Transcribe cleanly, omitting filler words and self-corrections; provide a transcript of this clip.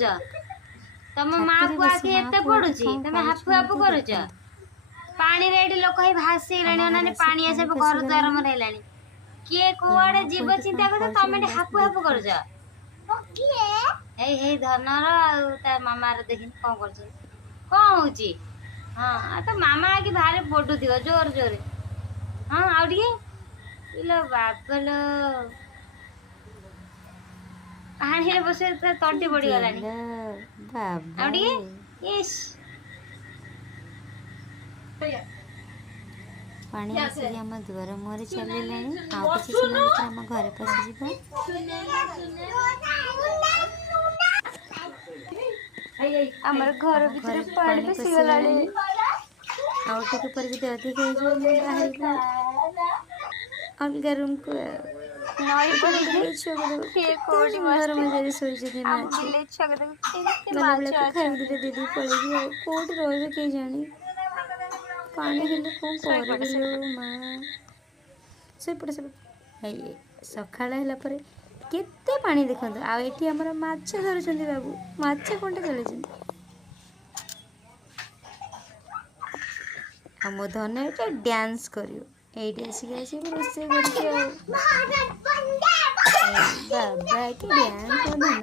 तम माँ को आके एते पड़ुची तमे हाफु हाफु करूछ पानी रेडी लोक ही भासी लानी ओनाने पानी आसे घर द्वार मन हेलानी किए कोआडे जीव चिंता कर तमे हाफु हाफु करूछ हे धनर आ तार मामा रे देखिन कोन करछ कोन होची हां आ तो मामा आके भारे पडु दियो जोर जोर हां आउडी इलो बापलो पानी रे बसे तंटी पड़ी गलानी बाबा आउडी इस पानी आसिक आम दुआर मुहर चलने आउ कि समय भर आम घर पशिज हमर घर भीतर पानी पसिगलानी आउ टिके पर भी अधिक हो अलग रूम को नई पर के कोडी घर में जाई सोई जे माछ ले छक दे गला खाई दिले दीदी पड़ेगी कोड रोवे के जानी पानी हेले कोन करबिलो मां से पड़े सखाला हला पर केते पानी देखंत आ एठी हमर माछ धरुछंती बाबू माछ कोनटे चले छन हम धन एटा डांस करियो एठी आसी रोसे करके बाबा के डांस